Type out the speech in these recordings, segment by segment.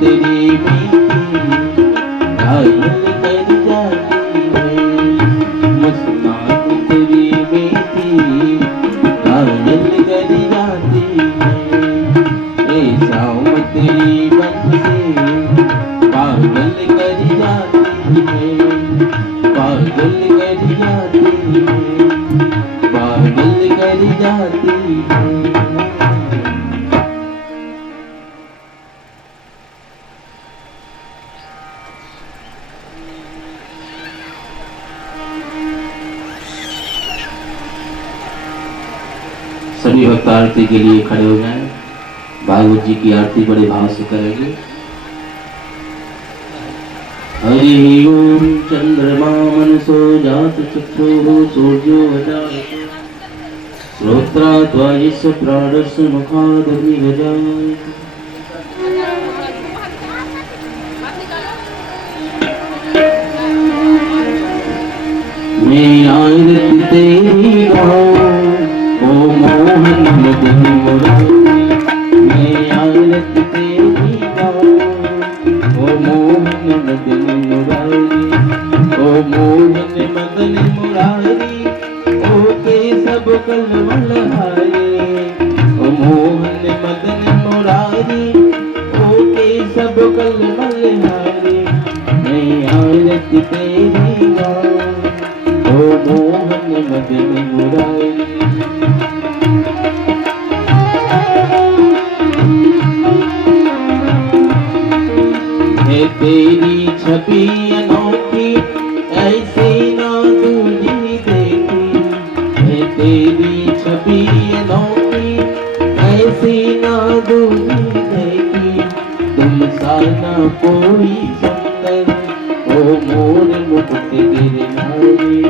तेरी मीठी घायल कर जाती है, मुस्कान तेरी मीठी घायल कर जाती है, ए शाम तेरी बन से पागल कर जाती है, पागल कर जाती है, पागल कर जाती है। सभी भक्त आरती के लिए खड़े हो जाएं। भागवत जी की आरती बड़े भाव से करेंगे। हरि ओम चंद्रमा मनसो जात चक्षुः सूर्यो वजायते श्रोत्राद्वायस्य प्राणस्य मुखादग्निर्जायते। मैं आरती तेरी गाऊं ओ मोहन मदन मुरारी, मैं आरती तेरी गाऊं ओ मोहन मदन मुरारी, ओ मोहन मदन मुरारी, ओ के सब कलवलहारी, ओ मोहन मदन मुरारी, ओ के सब कलवलहारी, मैं आरती तेरी गाऊं ओ मोहन मदन मुरारी। है तेरी छवि अनोखी ऐसे ना दूजी देखी, है तेरी छवि अनोखी ऐसे ना दूजी देखी, तुम सा ना कोई सुंदर ओ मोर मुकुट गिरधारी,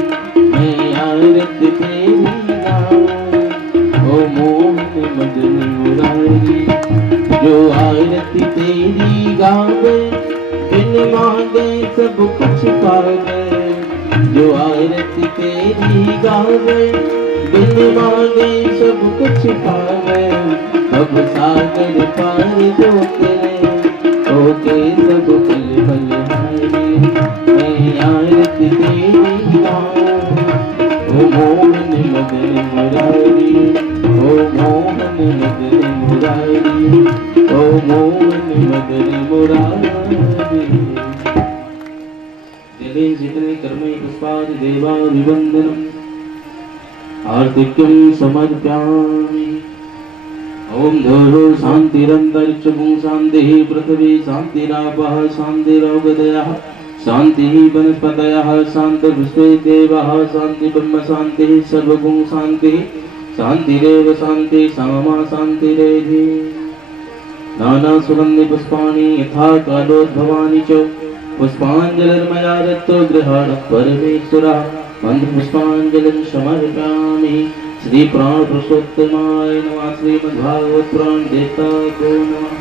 मैं आरती तेरी गाऊं ओ मोहन मदन मुरारी, जो आरती तेरी गावे बिन मांगे सब कुछ पावे, जो आरती तेरी गावे बिन मांगे सब कुछ पावे, अब सागर पार जो तेरे ओके सब कल बलहारी, मैं आरती तेरी गाऊं ओ मोहन मदन मुरारी, ओ मोहन मदन मुरारी, ओ मोहन मदन मुरारी। जले जितने कर्मे पुष्पादि देवा विवंदनम आर्तिक्यम समर्पयामि। ओम धरो शांतिरंतरिक्षं शांतिः पृथ्वी शांतिरापः शांतिरोगदयः शांतिः वनस्पतयः शांतिर्विश्वे देवाः शांति ब्रह्म शांतिः सर्वगुण शांतिः शांतिरेव शांति सामा शांतिरेधि। नाना सुगंधि पुष्पाणि यथा कालोद्भवानि च पुष्पाञ्जलिर्मया दत्तो गृहाण परमेश्वरः मंत्र पुष्पाञ्जलिं समर्पयामि। श्री प्राण पुरुषोत्तमाय नमः। श्रीमद्भागवत पुराण देवता को नमः।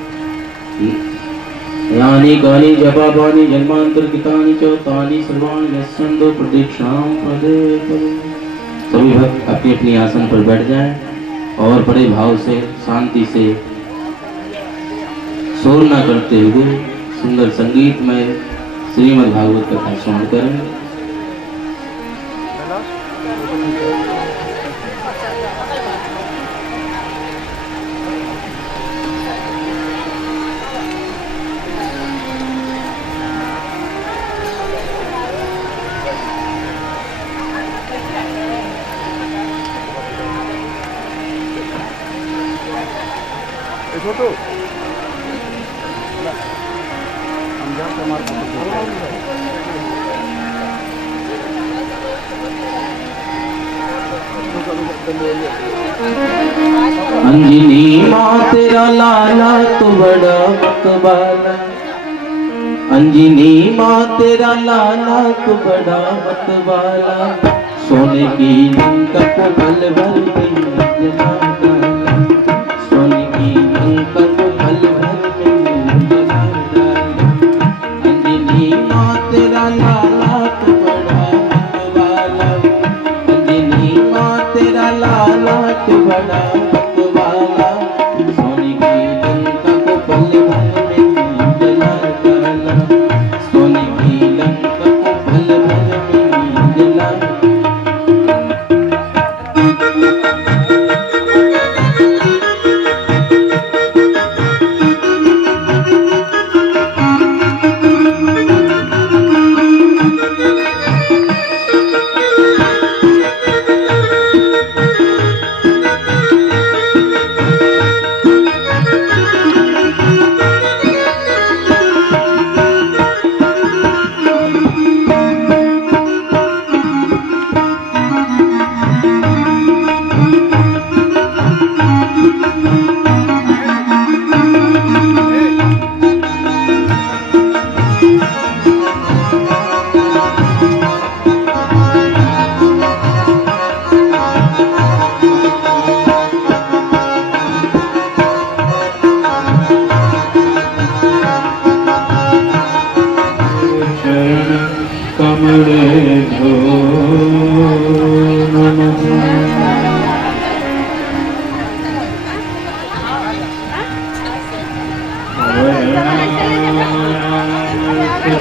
यानि कानि जपापानि जन्मान्तरकृतानि च तानि सर्वाणि नश्यन्तो प्रतीक्षां प्रदेतु। सभी भक्त अपनी अपनी आसन पर बैठ जाएं और बड़े भाव से शांति से शोर न करते हुए सुंदर संगीत में श्रीमद् भागवत कथा श्रवण करें। छोटू अंजनी माँ तेरा लाला तो बड़ा मतवाला, अंजनी माँ तेरा लाला तो बड़ा मतवाला, सोने की लंका को बल भर में जला डाला, सोने की लंका को बल भर में जला डाला। अंजनी माँ तेरा लाला तो बड़ा मतवाला, अंजनी माँ तेरा लाला तो बड़ा मतवाला, सोने की लंका को बल भर में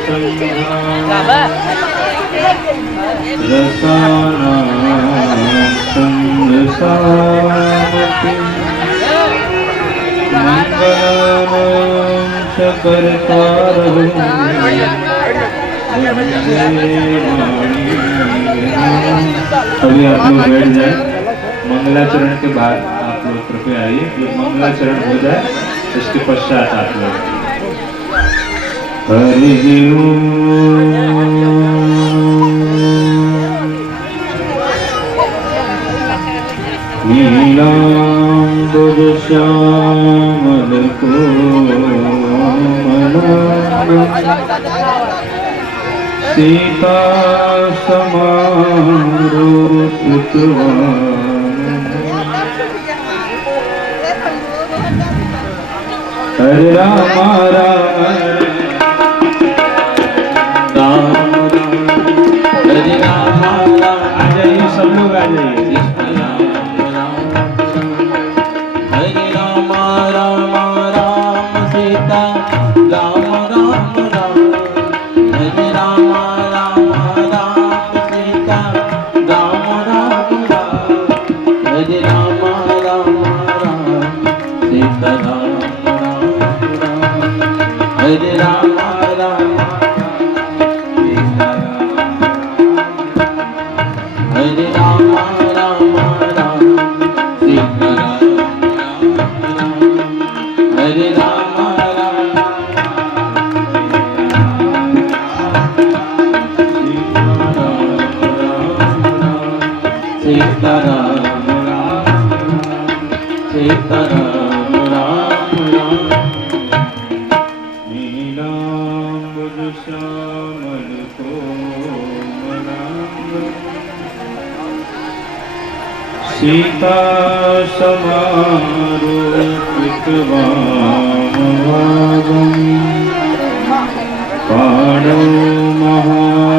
अभी आप लोग बैठ जाए। मंगलाचरण के बाद आप लोग कृपया आइए। जब मंगलाचरण हो जाए उसके पश्चात आप लोग हरि नीलांबर श्यामल सीता हरे राम राम राम हरे राम राम। आ जाइए सब लोग आ जाइए। हरे राम राम राम सीता राम राम राम हरे राम राम राम सीता राम राम राम हरे राम राम राम सीता राम हरे राम राम हरे राम राम राम सीता राम हरे राम राम सीता राम सीता राम राम राम नीलांबर श्यामल कोमलांग सीता समारोपितवामभागम् पाणौ महासायक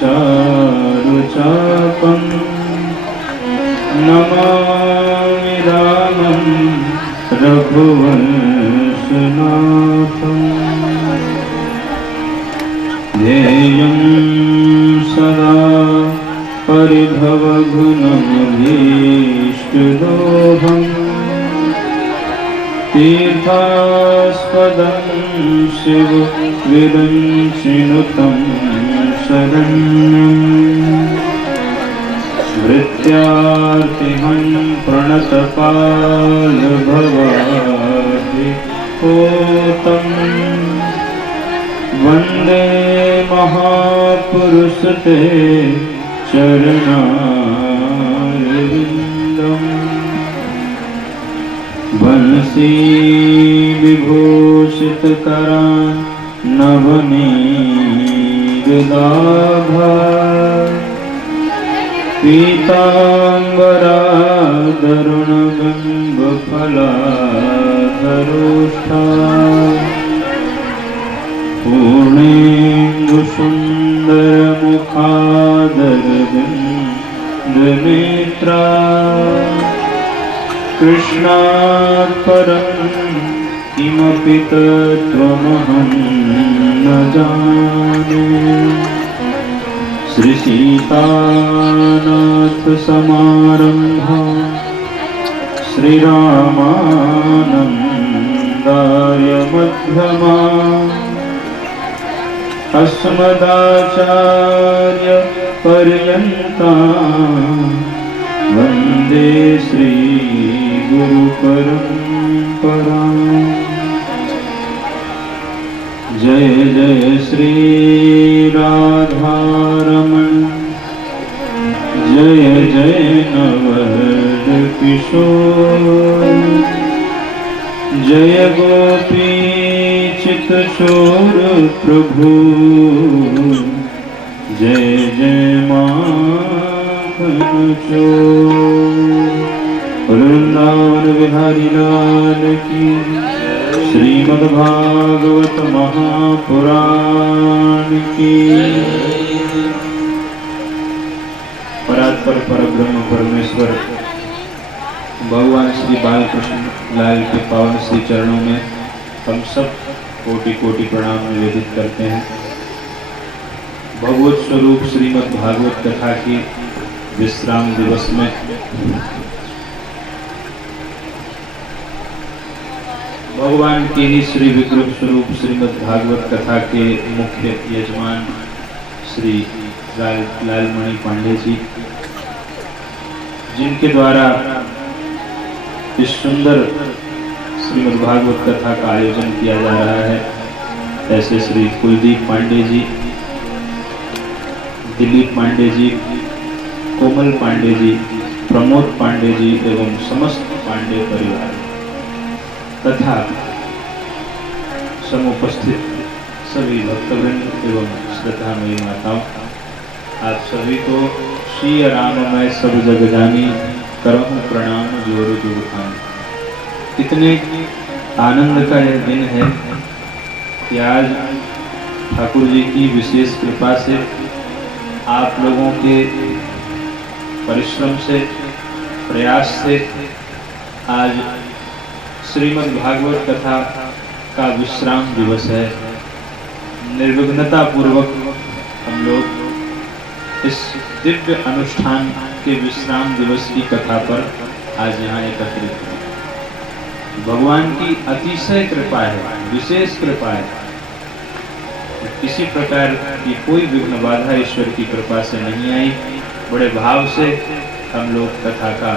चारुचापम् नमामि रामं रघुवंशनाथम् ध्येयं सदा परिभवघ्नमभीष्टदोहम् तीर्थास्पदं शिव विरञ्चिनुतं शरण्यम् वृत्यार्तिहं प्रणतपालभवादिपूतं वन्दे महापुरुषते चरणारविन्दम् बंसी विभूषितकरान् नवनीतदाभा पीताम्बरादरुणबिम्बफलाधरोष्ठा पूर्णेन्दुसुन्दरमुखादरविन्दनेत्रा कृष्णात् परं किमपि तत्त्वमहं न जाने। श्री सीतानाथ समारंभा श्रीरामानन्दार्य मध्यमा अस्मदाचार्य पर्यन्ता वन्दे श्री गुरु परंपरा। जय जय श्री राधारमण जय जय नवल किशोर जय गोपी चितचोर प्रभु जय जय माखन चोर। वृंदावन बिहारी लाल की श्रीमद्भागवत महापुराण की। परात्पर परब्रह्म परमेश्वर भगवान श्री बालकृष्ण लाल के पावन श्री चरणों में हम सब कोटि कोटि प्रणाम निवेदित करते हैं। भगवत स्वरूप श्रीमद् भागवत कथा की विश्राम दिवस में भगवान के ही श्री विग्रह स्वरूप श्रीमद् भागवत कथा के मुख्य यजमान श्री लालमणि पांडे जी, जिनके द्वारा इस सुंदर श्रीमद् भागवत कथा का आयोजन किया जा रहा है, ऐसे श्री कुलदीप पांडे जी, दिलीप पांडे जी, कोमल पांडे जी, प्रमोद पांडे जी एवं समस्त पांडे परिवार तथा समुपस्थित सभी भक्तवृंद एवं श्रद्धामयी माताओं, आप सभी को श्री राममय सब जग जानी करहूं प्रणाम जोर जुगखान। कितने आनंद का यह दिन है कि आज ठाकुर जी की विशेष कृपा से आप लोगों के परिश्रम से, प्रयास से आज श्रीमद् भागवत कथा का विश्राम दिवस है। निर्विघ्नता पूर्वक हम लोग इस दिव्य अनुष्ठान के विश्राम दिवस की कथा पर आज यहाँ एकत्रित हैं। भगवान की अतिशय कृपा है, विशेष कृपा है। किसी प्रकार की कोई विघ्न बाधा ईश्वर की कृपा से नहीं आई। बड़े भाव से हम लोग कथा का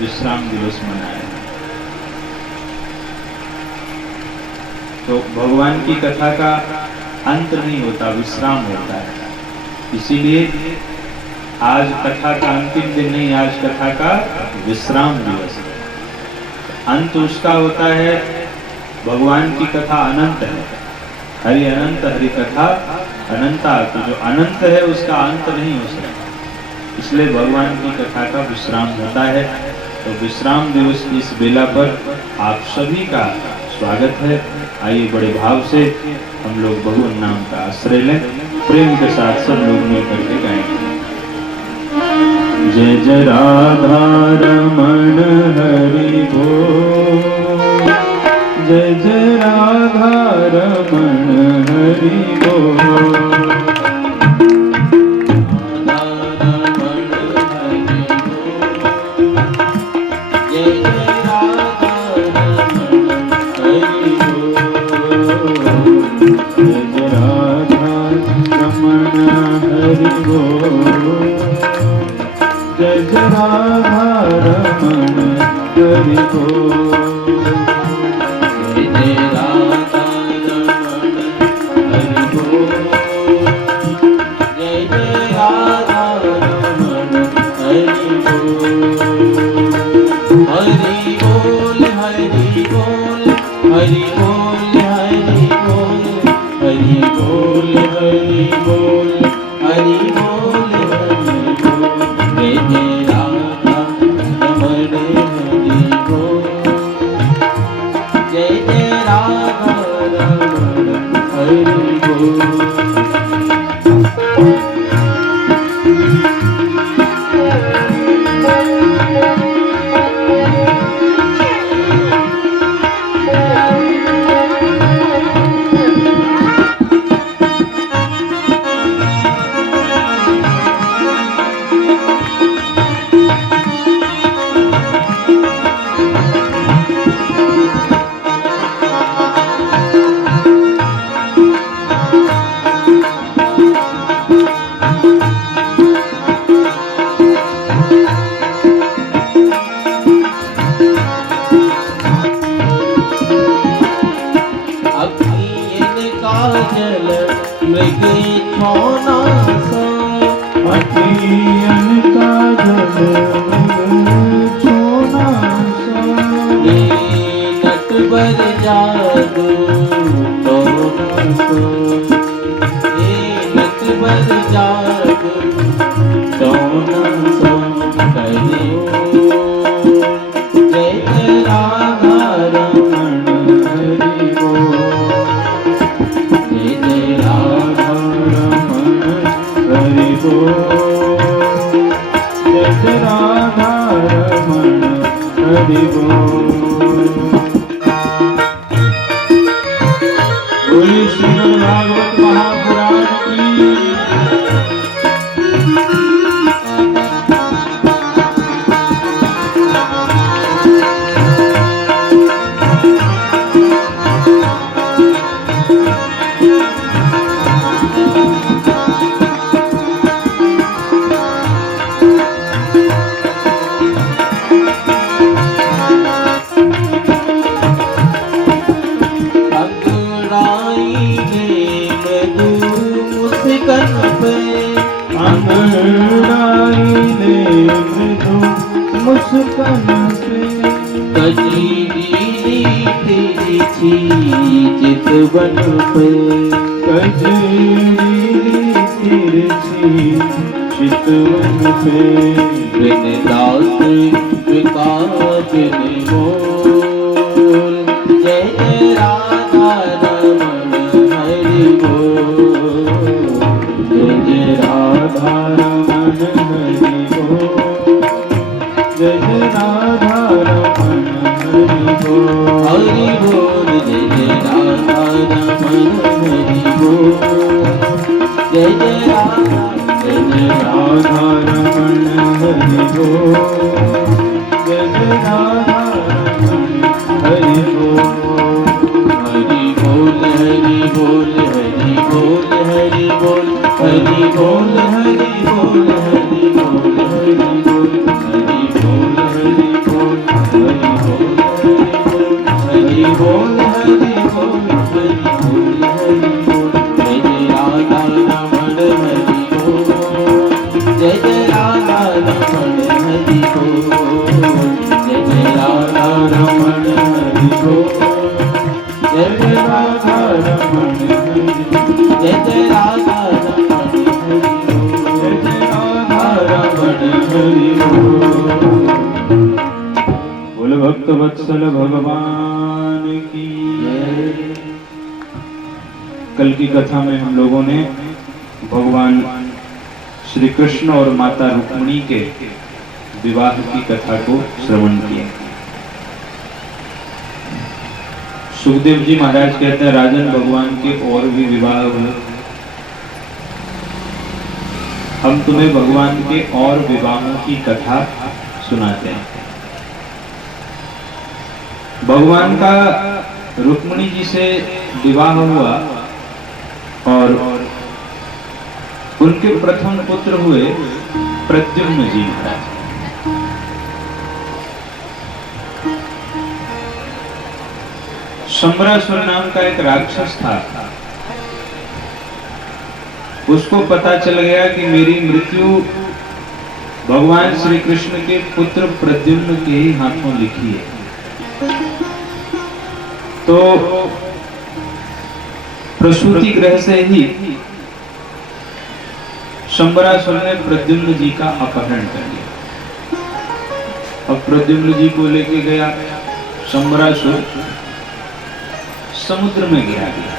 विश्राम दिवस मनाए। तो भगवान की कथा का अंत नहीं होता, विश्राम होता है। इसीलिए आज कथा का अंतिम दिन नहीं, आज कथा का विश्राम दिवस है। अंत उसका होता है, भगवान की कथा अनंत है, हरि अनंत, हरि कथा अनंता। तो जो अनंत है उसका अंत नहीं हो सकता, इसलिए भगवान की कथा का विश्राम होता है। तो विश्राम दिवस की इस बेला पर आप सभी का स्वागत है। आइए बड़े भाव से हम लोग भगवान नाम का आश्रय लें, प्रेम के साथ सब लोग मिल करके गाएंगे। जय जय राधा रमण हरि बोल, जय जय राधा रमण हरि बोल। जय जय राधा रमण हरि बोल, जय जय राधा रमण हरि बोल, जय जय राधा रमण हरि बोल। हरि बोल हरि बोल हरि बोल हरि बोल, हरि बोल हरि बोल हरि बोल हरि बोल। जय जय राधा रमण हरि बोल, जय जय राधा रमण हरि बोल। हरि बोल। बोलिए श्रीमद् भागवत महापुराण की। चितवन पे चितवन पे बिन दास विकार बिन मोल जय जय राधा रमण हरि बोल जय जय राधा रमण हरि बोल जय जय राधा रमण हरि बोल हरि बोल जय जय राधा रमण हरि बोल जय जय राधा रमण हरि बोल जय जय राधा रमण हरि बोल हरि बोल हरि बोल हरि बोल हरि बोल हरि बोल हरि बोल हरि बोल हरि बोल हरि बोल हरि बोल हरि बोल हरि बोल हरि बोल हरि बोल जय जय राधा रमण हरि बोल जय जय राधा रमण हरि बोल जय जय राधा रमण हरि बोल जय जय राधा रमण हरि जय जय राधा रमण हरि जय जय राधा रमण हरि बोल भक्त वत्सल भगवान की। कल की कथा में हम लोगों ने भगवान श्री कृष्ण और माता रुक्मिणी के विवाह की कथा को श्रवण किया। सुखदेव जी महाराज कहते हैं, राजन भगवान के और भी विवाह हुए, हम तुम्हें भगवान के और विवाहों की कथा सुनाते हैं। भगवान का रुक्मिणी जी से विवाह हुआ और उनके प्रथम पुत्र हुए प्रद्युम्न जी महाराज। शंबरासुर नाम का एक राक्षस था, उसको पता चल गया कि मेरी मृत्यु भगवान श्री कृष्ण के पुत्र प्रद्युम्न के ही हाथों लिखी है। तो प्रसूति गृह से ही शंबरासुर ने प्रद्युम्न जी का अपहरण कर लिया। अब प्रद्युम्न जी को लेके गया शंबरासुर, समुद्र में गिरा दिया।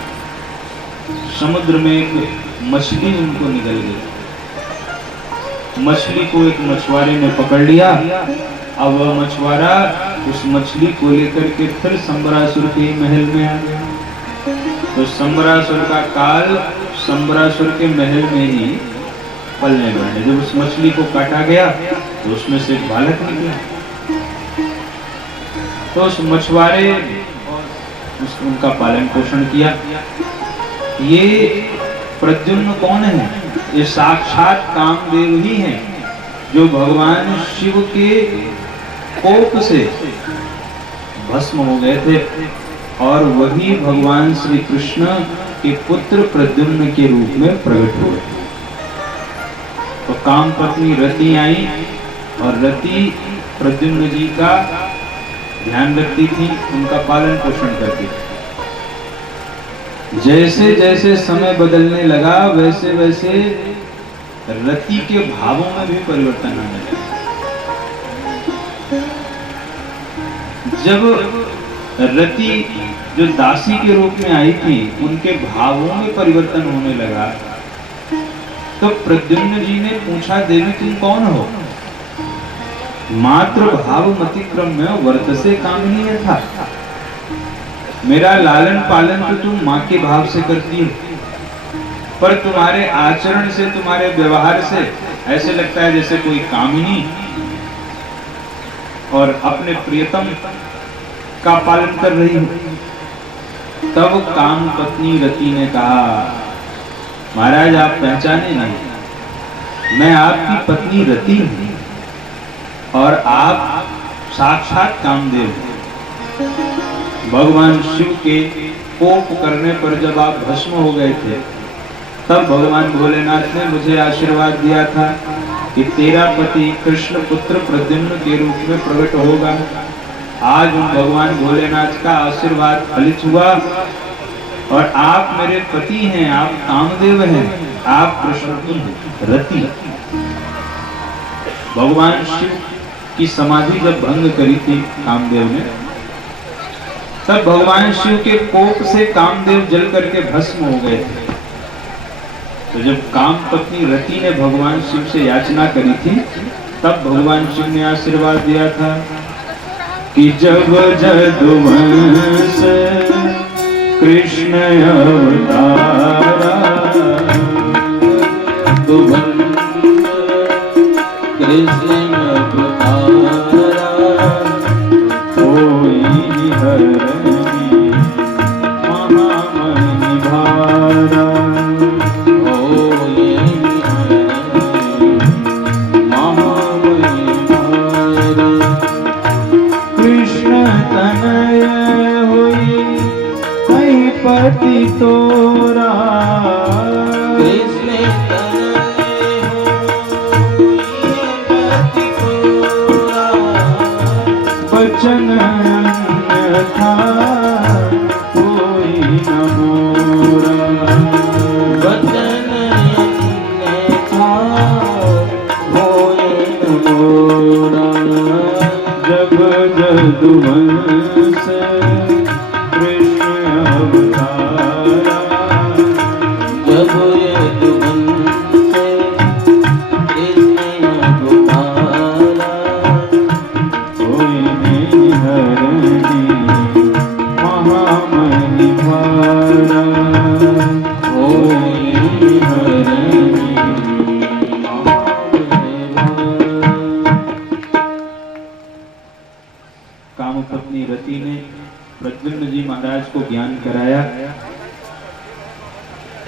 समुद्र में एक मछली उनको निकल गई। मछली को एक मछुआरे ने पकड़ लिया। अब वह मछुआरा उस मछली को लेकर के फिर शंबरासुर के महल में आ गया। तो शंबरासुर का काल शंबरासुर के महल में ही पलने बढ़े। जब उस मछली को काटा गया तो उसमें से एक बालक निकला। तो उस मछुआरे उनका पालन पोषण किया। ये प्रद्युम्न कौन है? ये साक्षात कामदेव ही हैं, जो भगवान शिव के कोप से भस्म हो गए थे और वही भगवान श्री कृष्ण के पुत्र प्रद्युम्न के रूप में प्रकट हुए। तो काम पत्नी रति आई और रति प्रद्युम्न जी का ध्यान रखती थी, उनका पालन पोषण करती थी। जैसे जैसे समय बदलने लगा वैसे वैसे रति के भावों में भी परिवर्तन आने लगा। जब रति जो दासी के रूप में आई थी, उनके भावों में परिवर्तन होने लगा, तो प्रद्युम्न जी ने पूछा, देवी तुम कौन हो? मात्र भाव मति क्रम में वर्त से कामनीय था। मेरा लालन पालन तो तुम माँ के भाव से करती हो, पर तुम्हारे आचरण से, तुम्हारे व्यवहार से ऐसे लगता है जैसे कोई कामिनी और अपने प्रियतम का पालन कर रही हो। तब काम पत्नी रति ने कहा, महाराज आप पहचाने नहीं, मैं आपकी पत्नी रति हूं और आप साक्षात कामदेव। भगवान शिव के कोप करने पर जब आप भस्म हो गए थे, तब भगवान भोलेनाथ ने मुझे आशीर्वाद दिया था कि तेरा पति कृष्ण पुत्र प्रद्युम्न के रूप में प्रकट होगा। आज भगवान भोलेनाथ का आशीर्वाद फलित हुआ और आप मेरे पति हैं, आप कामदेव हैं, आप कृष्ण की रति। भगवान शिव की समाधि जब भंग करी थी कामदेव ने, तब भगवान शिव के कोप से कामदेव जल करके भस्म हो गए थे। तो जब काम पत्नी रति ने भगवान शिव से याचना करी थी, तब भगवान शिव ने आशीर्वाद दिया था कि जब जदुवंश कृष्ण अवतारा, कृष्ण अवतारा, कोई हरणी महामणि भारा, पति तोरा, कृष्ण तनय पति तोरा, बचन अन्यथा कोई न मोरा, बचन अन्यथा कोई न मोरा। जब जदुवंश कामपत्नी रति ने प्रद्युम्न जी महाराज को ज्ञान कराया।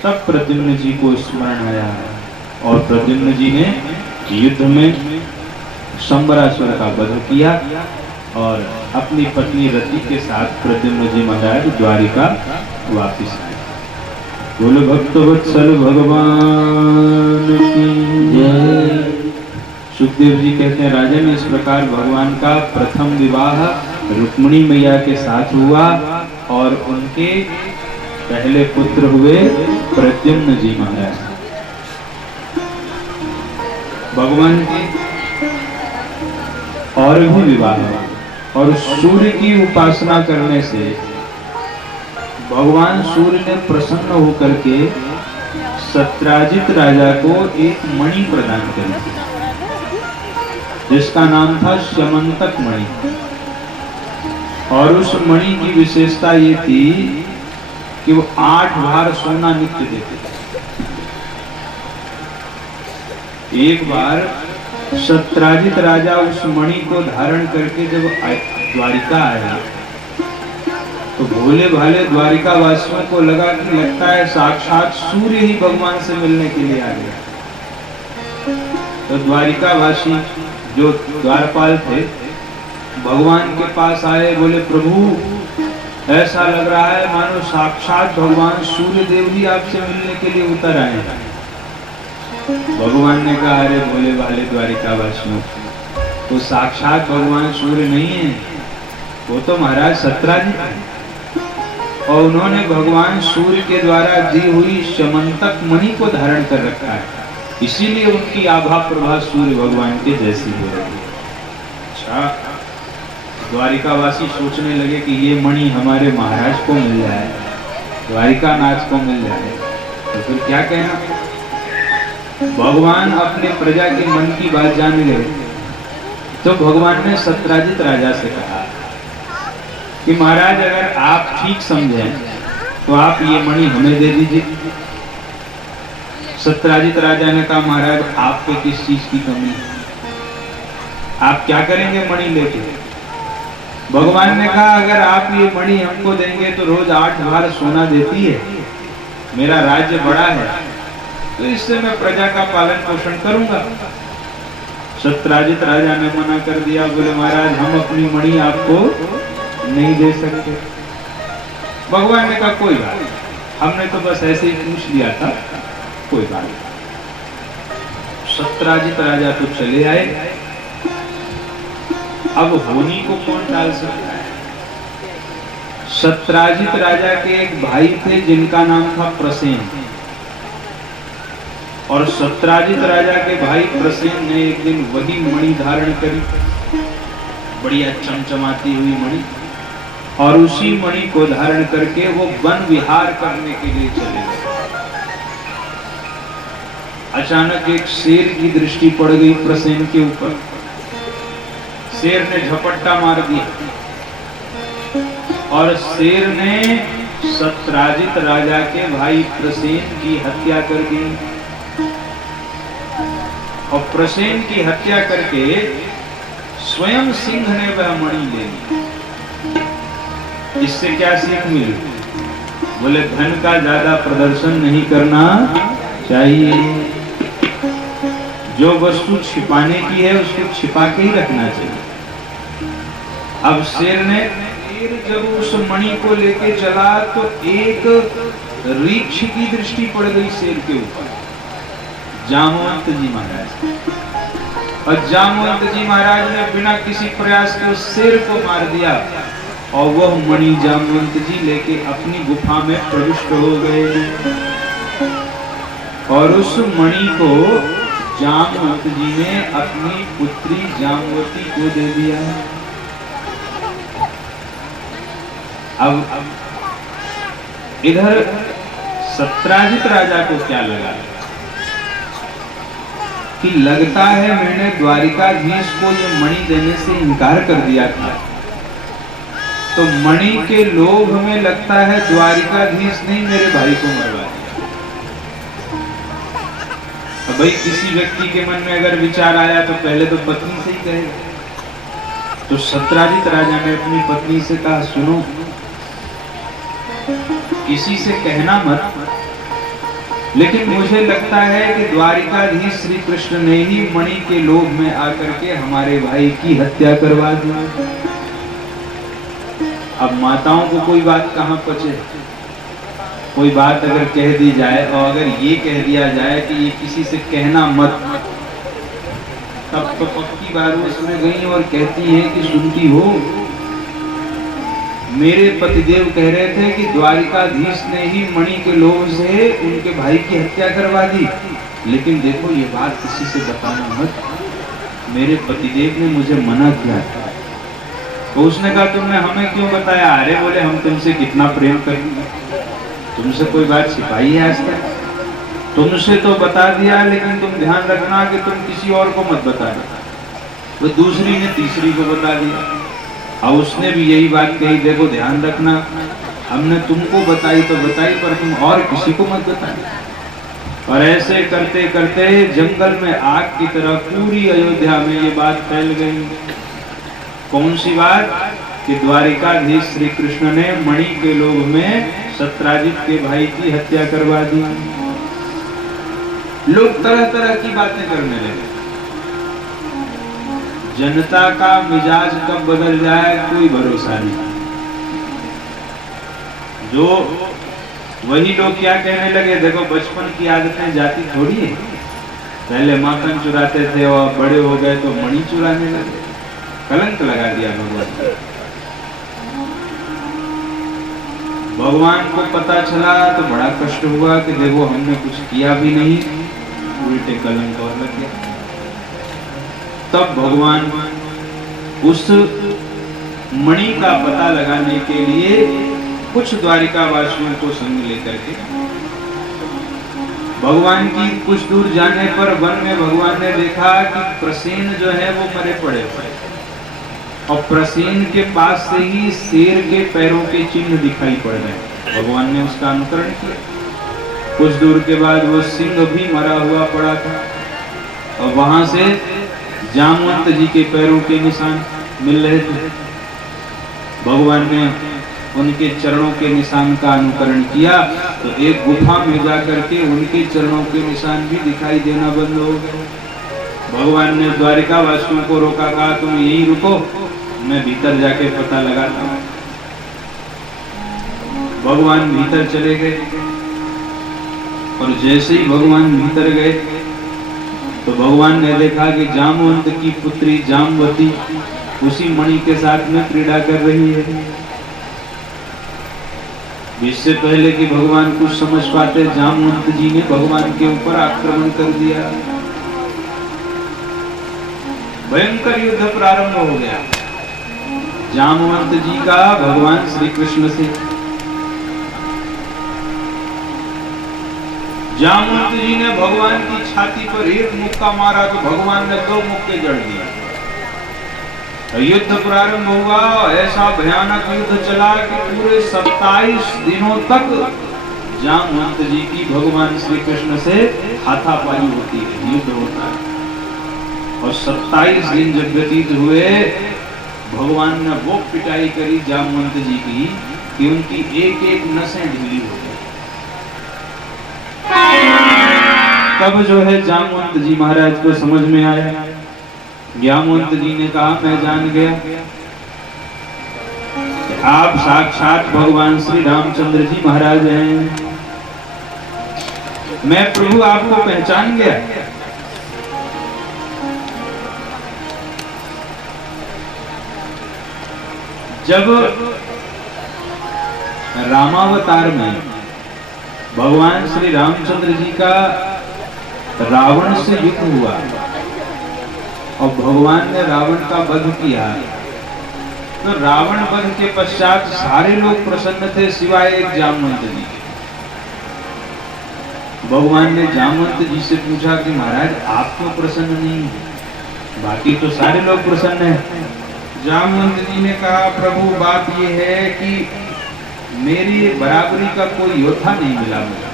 तब प्रद्युम्न जी को स्मरण आया और प्रद्युम्न जी ने युद्ध में शंबरासुर का वध किया और अपनी पत्नी रति के साथ प्रद्युम्न जी महाराज द्वारिका वापिस आए। बोलो भक्तवत्सल भगवान की जय। सुखदेव जी कहते हैं, राजन इस प्रकार भगवान का प्रथम विवाह रुक्मिणी मैया के साथ हुआ और उनके पहले पुत्र हुए प्रद्युम्न जी महाराज। भगवान के और भी विवाह हुआ और सूर्य की उपासना करने से भगवान सूर्य ने प्रसन्न होकर के सत्राजित राजा को एक मणि प्रदान करी, जिसका नाम था श्यमंतक मणि। और उस मणि की विशेषता ये थी कि वो 8 भार सोना नित्य देते थे। एक बार सत्राजित राजा उस मणि को धारण करके जब द्वारिका आया, तो भोले भाले द्वारिका वासियों को लगा कि लगता है साक्षात सूर्य ही भगवान से मिलने के लिए आ गया। तो द्वारिका वासी जो द्वारपाल थे भगवान के पास आए, बोले प्रभु ऐसा लग रहा है मानो साक्षात भगवान सूर्य देव ही आपसे मिलने के लिए उतर आए। भगवान ने कहा, अरे भोले वाले द्वारिका वासियों, तो साक्षात भगवान सूर्य नहीं है, वो तो महाराज सत्राजित है और उन्होंने भगवान सूर्य के द्वारा दी हुई श्यमंतक मणि को धारण कर रखा है, इसीलिए उनकी आभा प्रभा सूर्य भगवान के जैसी हो रही है। अच्छा, द्वारिकावासी सोचने लगे कि ये मणि हमारे महाराज को मिल जाए, द्वारिका नाथ को मिल जाए, तो फिर क्या कहना। भगवान अपने प्रजा के मन की बात जान गए, तो भगवान ने सत्राजित राजा से कहा कि महाराज अगर आप ठीक समझें तो आप ये मणि हमें दे दीजिए। सत्यराजित राजा ने कहा महाराज आप पे किस चीज की कमी है, आप क्या करेंगे मणि लेके? भगवान ने कहा अगर आप ये मणि हमको देंगे तो रोज 8 भार सोना देती है, मेरा राज्य बड़ा है, तो इससे मैं प्रजा का पालन पोषण करूंगा। सत्यराजित राजा ने मना कर दिया, बोले महाराज हम अपनी मणि आपको नहीं दे सकते। भगवान ने कहा कोई बात नहीं, हमने तो बस ऐसे ही पूछ लिया था, कोई बात नहीं। सत्यराजित राजा तो चले आए। अब होनी को कौन डाल सकता है? सत्यराजित राजा के एक भाई थे जिनका नाम था प्रसेन, और सत्यराजित राजा के भाई प्रसेन ने एक दिन वही मणि धारण करी, बढ़िया चमचमाती हुई मणि, और उसी मणि को धारण करके वो वन विहार करने के लिए चले गए। अचानक एक शेर की दृष्टि पड़ गई प्रसेन के ऊपर। शेर ने झपट्टा मार दिया और शेर ने सत्यराजित राजा के भाई प्रसेन की हत्या कर दी, और प्रसेन की हत्या करके स्वयं सिंह ने वह मणि ले ली। इससे क्या सीख मिली? बोले धन का ज्यादा प्रदर्शन नहीं करना चाहिए, जो वस्तु छिपाने की है उसको छिपा के ही रखना चाहिए। अब शेर जब उस मणि को लेके चला तो एक रीछ की दृष्टि पड़ गई शेर के ऊपर, जामवंत जी महाराज। और जामवंत जी महाराज ने बिना किसी प्रयास के उस शेर को मार दिया, और वह मणि जामवंत जी लेके अपनी गुफा में प्रविष्ट हो गए, और उस मणि को जामवंत जी ने अपनी पुत्री जामवती को दे दिया। अब इधर सत्यराजित राजा को क्या लगा कि लगता है मैंने द्वारिकाधीश को ये मणि देने से इनकार कर दिया था, तो मणि के लोभ में लगता है द्वारिकाधीश ने मेरे भाई को मरवा दिया। अब भाई किसी व्यक्ति के मन में अगर विचार आया तो पहले तो पत्नी से ही कहेगा। तो सत्यराजित राजा ने अपनी पत्नी से कहा सुनो, किसी से कहना मत, लेकिन मुझे लगता है कि द्वारिकाधीश श्री कृष्ण ने ही मणि के लोभ में आकर के हमारे भाई की हत्या करवा दी। अब माताओं को कोई बात कहां पचे, कोई बात अगर कह दी जाए और अगर ये कह दिया जाए कि ये किसी से कहना मत, तब तो पक्की बार उसमें गई और कहती है कि सुनती हो, मेरे पतिदेव कह रहे थे कि द्वारिकाधीश ने ही मणि के लोभ से उनके भाई की हत्या करवा दी, लेकिन देखो ये बात किसी से बताना मत, मेरे पतिदेव ने मुझे मना किया था। तो उसने कहा तुमने हमें क्यों बताया? अरे बोले हम तुमसे कितना प्रेम करेंगे, तुमसे कोई बात छिपाई है आज तक? तुमसे तो बता दिया, लेकिन तुम ध्यान रखना कि तुम किसी और को मत बताना। वो दूसरी ने तीसरी को बता दिया, और उसने भी यही बात कही, देखो ध्यान रखना, हमने तुमको बताई तो बताई, पर तुम और किसी को मत बताना। और ऐसे करते करते जंगल में आग की तरह पूरी अयोध्या में ये बात फैल गई। कौन सी बात? कि द्वारिकाधीश श्री कृष्ण ने मणि के लोभ में सत्यराजित के भाई की हत्या करवा दी। लोग तरह तरह की बातें करने लगे। जनता का मिजाज कब बदल जाए कोई भरोसा नहीं। जो वही लोग क्या कहने लगे, देखो बचपन की आदतें जाती थोड़ी है, पहले माखन चुराते थे और बड़े हो गए तो मणि चुराने लगे। कलंक लगा दिया भगवान। भगवान को पता चला तो बड़ा कष्ट हुआ कि देखो हमने कुछ किया भी नहीं, उल्टे कलंक और लग गया। तब भगवान उस मणि का पता लगाने के लिए कुछ द्वारिका वासियों को संग लेकर के भगवान की कुछ दूर जाने पर वन में भगवान ने देखा कि प्रसेन जो है वो मरे पड़े हुए। और प्रसेन के पास से ही शेर के पैरों के चिन्ह दिखाई पड़ गए। भगवान ने उसका अनुकरण किया। कुछ दूर के बाद वो सिंह भी मरा हुआ पड़ा था और वहां से जामवंत जी के पैरों के निशान मिल रहे थे। भगवान ने उनके चरणों के निशान का अनुकरण किया तो एक गुफा में जाकर के उनके चरणों के निशान भी दिखाई देना बंद हो गए। भगवान ने द्वारिका वासियों को रोका, कहा तुम यहीं रुको, मैं भीतर जाके पता लगाता हूं। भगवान भीतर चले गए और जैसे ही भगवान भीतर गए तो भगवान ने देखा कि जामवंत की पुत्री जामवती उसी मणि के साथ में क्रीड़ा कर रही है। इससे पहले कि भगवान कुछ समझ पाते, जामवंत जी ने भगवान के ऊपर आक्रमण कर दिया। भयंकर युद्ध प्रारंभ हो गया जामवंत जी का भगवान श्री कृष्ण से। जामवंत जी ने भगवान की छाती पर एक मुक्का मारा तो भगवान ने 2 मुक्के जड़ दिए। युद्ध प्रारंभ हुआ। ऐसा भयानक युद्ध चला कि पूरे 27 दिनों तक जामवंत जी की भगवान श्री कृष्ण से हाथापाई होती है, युद्ध होता है। और 27 दिन जब व्यतीत हुए, भगवान ने वो पिटाई करी जामवंत जी की कि उनकी एक एक नसें ढीली हो गई। तब जो है जामवंत जी महाराज को समझ में आया। जामवंत जी ने कहा मैं जान गया कि आप साक्षात भगवान श्री रामचंद्र जी महाराज हैं। मैं प्रभु आपको पहचान गया। जब रामावतार में भगवान श्री रामचंद्र जी का रावण से युद्ध हुआ और भगवान ने रावण का वध किया, तो रावण वध के पश्चात सारे लोग प्रसन्न थे सिवाय एक जामवंत जी। भगवान ने जामवंत जी से पूछा कि महाराज आप क्यों प्रसन्न नहीं हैं? बाकी तो सारे लोग प्रसन्न हैं। जामवंत जी ने कहा प्रभु बात ये है कि मेरी बराबरी का कोई योद्धा नहीं मिला मुझे,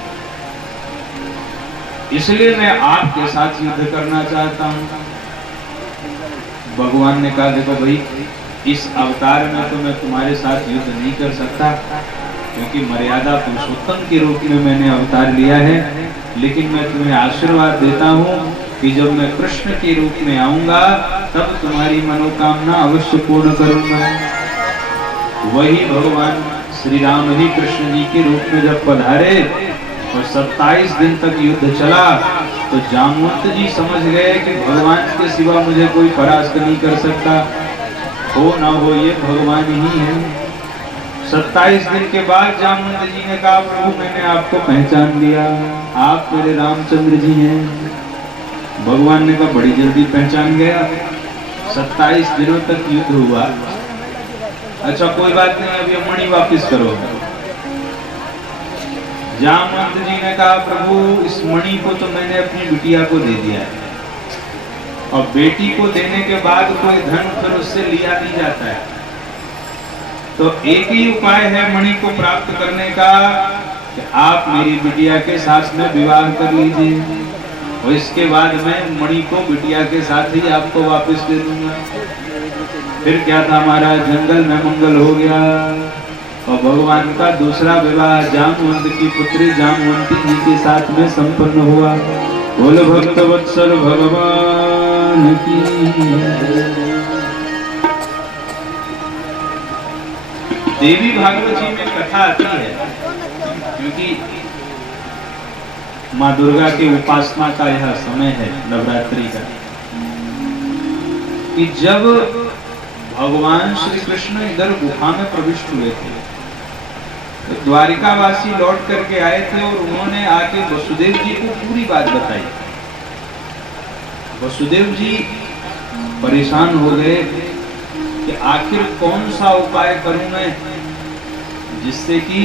इसलिए मैं आपके साथ युद्ध करना चाहता हूं। भगवान ने कहा देखो भाई, इस अवतार में तो मैं तुम्हारे साथ युद्ध नहीं कर सकता क्योंकि मर्यादा पुरुषोत्तम के रूप में मैंने अवतार लिया है, लेकिन मैं तुम्हें आशीर्वाद देता हूँ कि जब मैं कृष्ण के रूप में आऊंगा तब तुम्हारी मनोकामना अवश्य पूर्ण करूंगा। वही भगवान श्री राम ही कृष्ण जी के रूप में जब पधारे और 27 दिन तक युद्ध चला तो जामवंत जी समझ गए कि भगवान के सिवा मुझे कोई परास्त नहीं कर सकता, हो ना हो ये भगवान ही है। 27 दिन के बाद जामवंत जी ने कहा प्रभु मैंने आपको पहचान लिया, आप मेरे रामचंद्र जी हैं। भगवान ने कहा बड़ी जल्दी पहचान गया। 27 दिनों तक युद्ध हुआ। अच्छा कोई बात नहीं, अब ये मणि वापिस करो। जामवंत जी ने कहा प्रभु इस मणि को तो मैंने अपनी बिटिया को दे दिया है और बेटी को देने के बाद कोई धन फिर उससे लिया नहीं जाता है, तो एक ही उपाय है मणि को प्राप्त करने का कि आप मेरी बिटिया के साथ में विवाह कर लीजिए और इसके बाद मैं मणि को बिटिया के साथ ही आपको वापस दे दूंगा। फिर क्या था हमारा जंगल में मंगल हो गया और भगवान का दूसरा विवाह जामवंत की पुत्री जामवंती जी के साथ में संपन्न हुआ। बोल भक्त वत्सल भगवान की। देवी भागवत जी में कथा आती है क्योंकि माँ दुर्गा की उपासना का यह समय है नवरात्रि का, कि जब भगवान श्री कृष्ण इधर गुफा में प्रविष्ट हुए थे तो द्वारिकावासी लौट करके आए थे और उन्होंने आके वसुदेव जी को पूरी बात बताई। वसुदेव जी परेशान हो गए कि आखिर कौन सा उपाय करूं मैं जिससे कि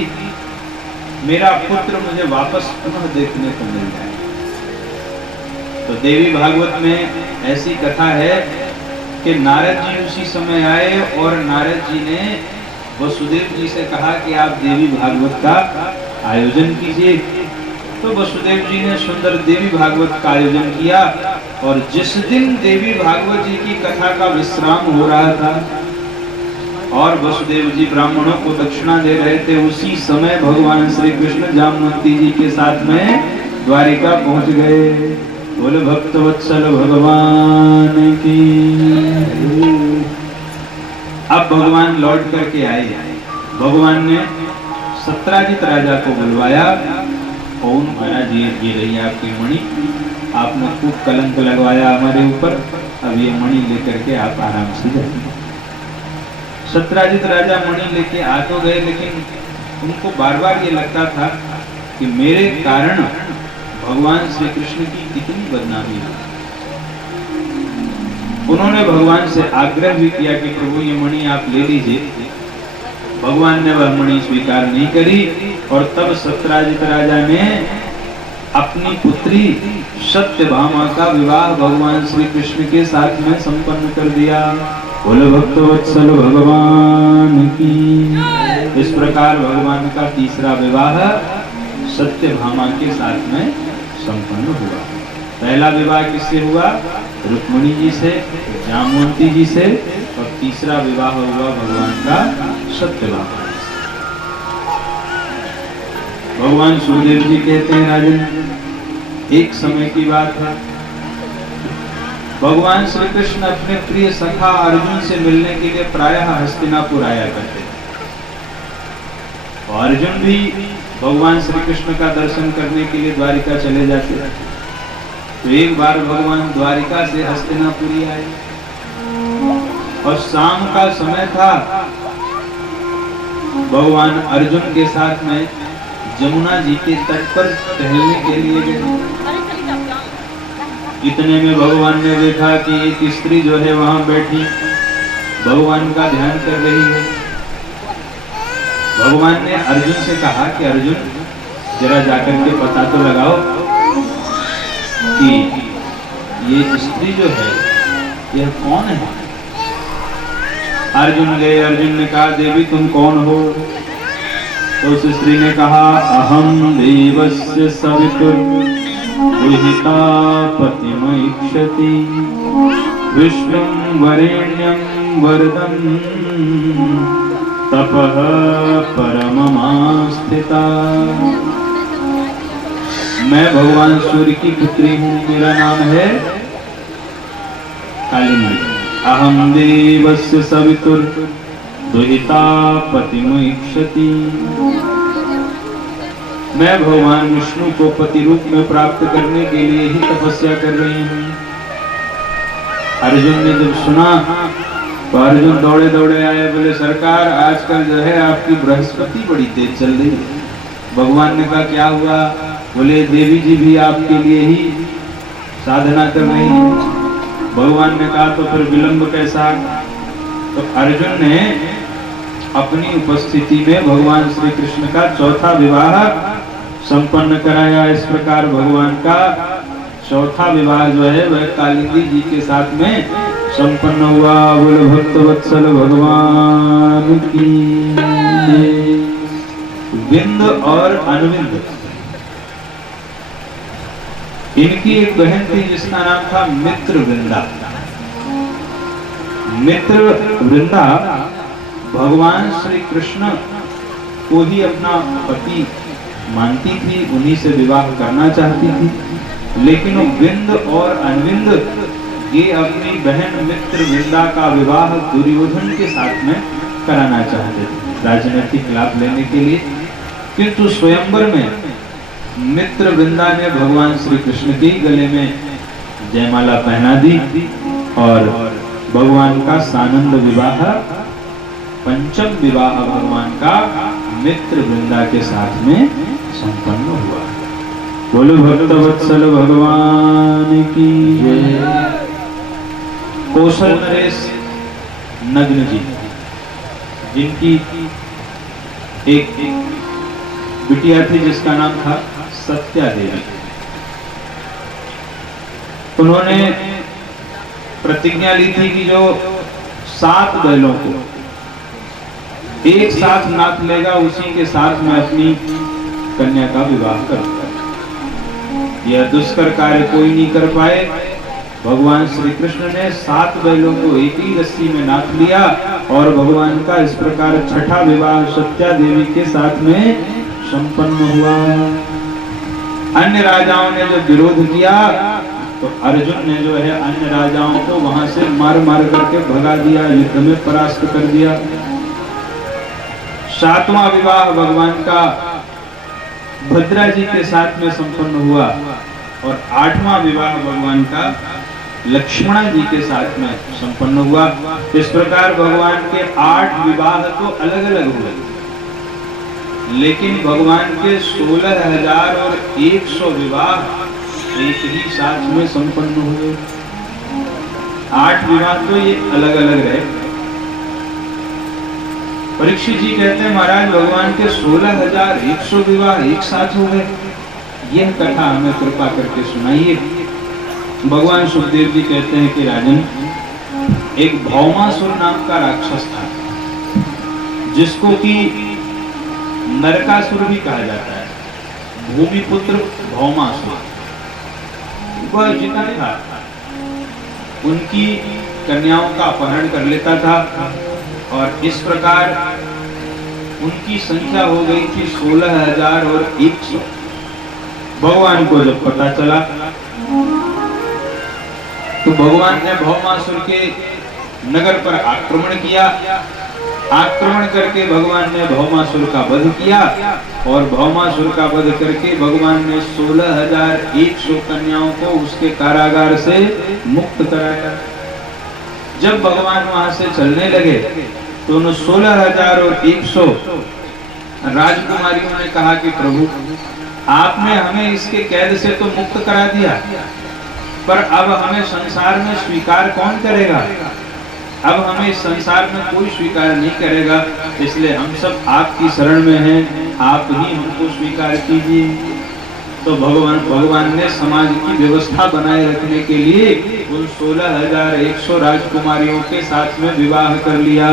मेरा पुत्र मुझे वापस पुनः देखने को मिल जाए। तो देवी भागवत में ऐसी कथा है कि नारद जी उसी समय आए और नारद जी ने वसुदेव जी से कहा कि आप देवी भागवत का आयोजन कीजिए। तो वसुदेव जी ने सुंदर देवी भागवत का आयोजन किया और जिस दिन देवी भागवत जी की कथा का विश्राम हो रहा था और वसुदेव जी ब्राह्मणों को दक्षिणा दे रहे थे, उसी समय भगवान श्री कृष्ण जामवंती जी के साथ में द्वारिका पहुंच गए। बोले भक्त वत्सल भगवान की। अब भगवान लौट करके आए। भगवान ने सत्राजित राजा को बुलवाया। कौन महाराज, ये रही आपकी मणि, आपने खूब कलंक लगवाया हमारे ऊपर, अब ये मणि लेकर के आप आराम से जाइए। सत्राजित राजा मणि लेके आ तो गए, लेकिन उनको बार बार ये लगता था कि मेरे कारण भगवान श्री कृष्ण की कितनी बदनामी है। उन्होंने भगवान से आग्रह भी किया कि प्रभु ये मणि आप ले लीजिए। भगवान ने वह मणि स्वीकार नहीं करी और तब सत्राजित राजा ने अपनी पुत्री सत्यभामा का विवाह भगवान श्री कृष्ण के साथ में संपन्न कर दिया। बोले भक्तवत्सल भगवान की। इस प्रकार भगवान का तीसरा विवाह सत्यभामा के साथ में संपन्न हुआ। पहला विवाह किससे हुआ? रुक्मिणी जी से, जामवंती जी से, और तीसरा विवाह हुआ भगवान का सत्यभामा जी से। भगवान सुखदेव जी कहते हैं, राजन, एक समय की बात है, भगवान श्री कृष्ण अपने प्रिय सखा अर्जुन से मिलने के लिए प्रायः हस्तिनापुर आया करते थे। और अर्जुन भी भगवान श्री कृष्ण का दर्शन करने के लिए द्वारिका चले जाते थे। तो एक बार भगवान द्वारिका से हस्तिनापुरी आए और शाम का समय था। भगवान अर्जुन के साथ में जमुना जी के तट पर टहलने के लिए गए। इतने में भगवान ने देखा कि एक स्त्री जो है वहां बैठी भगवान का ध्यान कर रही है। भगवान ने अर्जुन से कहा कि अर्जुन, जरा जाकर के पता तो लगाओ कि ये स्त्री जो है यह कौन है। अर्जुन गए। अर्जुन ने कहा, देवी तुम कौन हो? तो उस स्त्री ने कहा, अहम देवस्य सवितुर दुहिता पतिमैक्षति विष्णुं वरेण्यं वरदं तपः परममास्थिता। मैं भगवान सूर्य की पुत्री हूँ, मेरा नाम है कालिंदी। अहम देवस्य सवितुर दुहिता पतिमैक्षति। मैं भगवान विष्णु को पति रूप में प्राप्त करने के लिए ही तपस्या कर रही हूँ। अर्जुन ने जब सुना तो अर्जुन दौड़े दौड़े आए। बोले, सरकार, आजकल जो है आपकी बृहस्पति बड़ी तेज चल रही है। भगवान ने कहा, क्या हुआ? बोले, देवी जी भी आपके लिए ही साधना कर रही है। भगवान ने कहा, तो फिर विलंब कैसा? तो अर्जुन ने अपनी उपस्थिति में भगवान श्री कृष्ण का चौथा विवाह संपन्न कराया। इस प्रकार भगवान का चौथा विवाह जो है वह कालिंदी जी के साथ में संपन्न हुआ। बोलो भक्तवत्सल भगवान की। विंद और अनविंद, इनकी एक बहन थी जिसका नाम था मित्र वृंदा। मित्र वृंदा भगवान श्री कृष्ण को ही अपना पति मानती थी, उन्हीं से विवाह करना चाहती थी। लेकिन वो विंद और अनविंद ये अपनी बहन मित्र वृंदा का विवाह दुर्योधन के साथ में कराना चाहते थे राजनीतिक लाभ लेने के लिए। किंतु स्वयंवर में मित्र वृंदा ने भगवान श्री कृष्ण के गले में जयमाला पहना दी और भगवान का सानंद विवाह, पंचम विवाह भगवान का मित्र वृंदा के साथ में संपन्न हुआ। बोलो भक्तवत्सल भगवान की जय। कौशल नरेश नग्न जी, जिनकी एक बिटिया थी जिसका नाम था सत्या देवी, उन्होंने प्रतिज्ञा ली थी कि जो 7 बैलों को एक साथ नाथ लेगा उसी के साथ मैं अपनी कन्या का विवाह करूंगा। यह दुष्कर कार्य कोई नहीं कर पाए। भगवान श्री कृष्ण ने 7 बैलों को एक ही रस्सी में नाथ लिया और भगवान का इस प्रकार छठा विवाह सत्या देवी के साथ में संपन्न हुआ। अन्य राजाओं ने जब विरोध किया तो अर्जुन ने जो है अन्य राजाओं को वहां से मार मार करके भगा दिया, युद्ध में परास्त कर दिया। 7वां विवाह भगवान का भद्रा जी के साथ में संपन्न हुआ और 8वां विवाह भगवान का लक्ष्मण जी के साथ में संपन्न हुआ। इस प्रकार भगवान के 8 विवाह तो अलग अलग हुए, लेकिन भगवान के 16,100 विवाह एक ही साथ में संपन्न हुए। 8 विवाह तो ये अलग अलग रहे। परीक्षित जी कहते हैं महाराज भगवान के 16,100 विवाह एक साथ हो गए। यह कथा हमें कृपा करके सुनाइए। भगवान सुखदेव जी कहते हैं कि राजन, एक भौमासुर नाम का राक्षस था जिसको कि नरकासुर भी कहा जाता है, भूमिपुत्र भौमासुर। वह जितना था उनकी कन्याओं का अपहरण कर लेता था और इस प्रकार उनकी संख्या हो गई थी 16,100। भगवान को जब पता चला तो भगवान ने भौमासुर के नगर पर आक्रमण किया। आक्रमण करके भगवान ने भौमासुर का वध किया और भौमासुर का वध करके भगवान ने 16,100 कन्याओं को उसके कारागार से मुक्त कराया। जब भगवान वहां से चलने लगे तो उन 16,100 राजकुमारियों ने कहा कि प्रभु, आपने हमें इसके कैद से तो मुक्त करा दिया, पर अब हमें संसार में स्वीकार कौन करेगा? अब हमें इस संसार में कोई स्वीकार नहीं करेगा, इसलिए हम सब आपकी शरण में हैं, आप ही हमको स्वीकार कीजिए। तो भगवान ने समाज की व्यवस्था बनाए रखने के लिए उन 16,100 राजकुमारियों के साथ में विवाह कर लिया।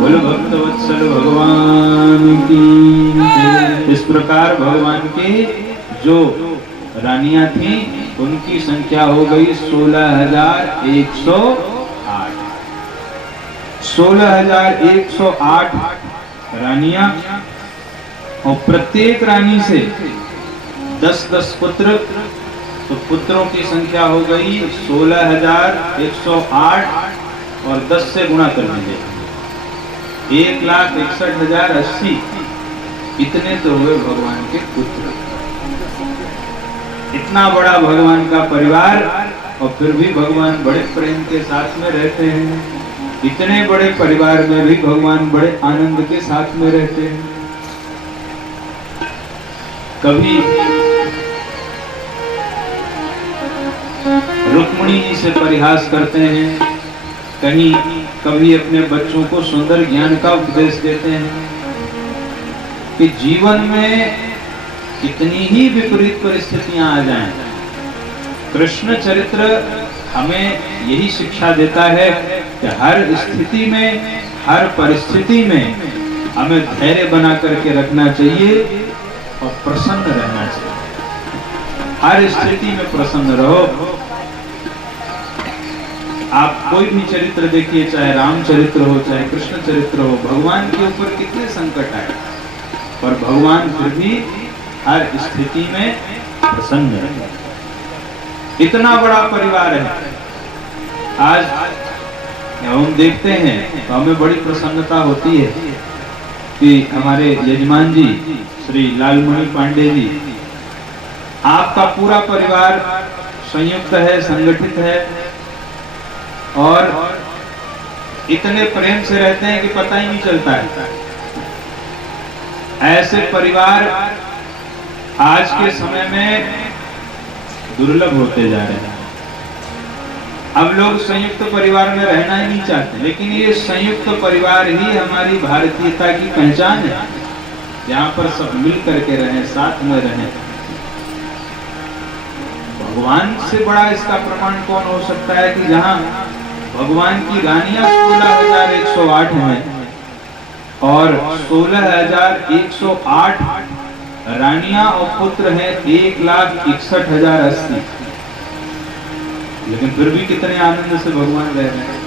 बोलो भक्तवत्सल भगवान की। इस प्रकार भगवान की जो रानियां थी उनकी संख्या हो गई 16,108। 16,108 रानियां और प्रत्येक रानी से 10-10 पुत्र, तो पुत्रों की संख्या हो गई 16,108 और 10 से गुणा कर दीजिए 1,61,080। इतने तो हुए भगवान के पुत्र। इतना बड़ा भगवान का परिवार और फिर भी भगवान बड़े प्रेम के साथ में रहते हैं। इतने बड़े परिवार में भी भगवान बड़े आनंद के साथ में रहते हैं। कभी रुक्मिणी जी से परिहास करते हैं, कहीं कभी अपने बच्चों को सुंदर ज्ञान का उपदेश देते हैं कि जीवन में कितनी ही विपरीत परिस्थितियां आ जाएं, कृष्ण चरित्र हमें यही शिक्षा देता है कि हर स्थिति में, हर परिस्थिति में हमें धैर्य बना करके रखना चाहिए और प्रसन्न रहना चाहिए। हर स्थिति में प्रसन्न रहो। आप कोई भी चरित्र देखिए, चाहे राम चरित्र हो, चाहे कृष्ण चरित्र हो, भगवान के ऊपर कितने संकट आए, पर भगवान फिर भी हर स्थिति में प्रसन्न है। इतना बड़ा परिवार है। आज हम देखते हैं तो हमें बड़ी प्रसन्नता होती है कि हमारे यजमान जी श्री लालमणि पांडे जी, आपका पूरा परिवार संयुक्त है, संगठित है और इतने प्रेम से रहते हैं कि पता ही नहीं चलता है। ऐसे परिवार आज के समय में दुर्लभ होते जा रहे हैं। अब लोग संयुक्त परिवार में रहना ही नहीं चाहते, लेकिन ये संयुक्त परिवार ही हमारी भारतीयता की पहचान है, जहाँ पर सब मिल करके रहें, साथ में रहें। भगवान से बड़ा इसका प्रमाण कौन हो सकता है कि जहां भगवान की रानियां 16,108 हैं और 16,108 रानियां और पुत्र हैं 1,61,080। लेकिन फिर भी कितने आनंद से भगवान रह रहे हैं।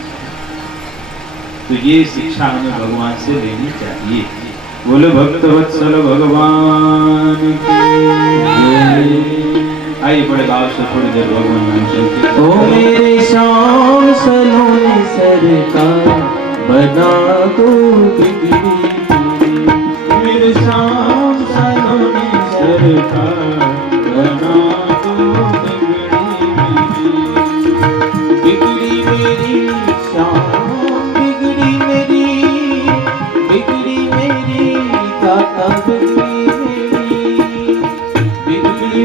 तो ये शिक्षा हमें भगवान से लेनी चाहिए। बोले भक्त वत्सल भगवान की। आइए बड़े भाव से थोड़ी देर भगवान नाम चलते। ओ मेरे श्याम सलोने सरकार बना दो बिगड़ी मेरे श्याम सलोने सरकार बना दो बिगड़ी मेरी श्याम बिगड़ी मेरी दाता बिगड़ी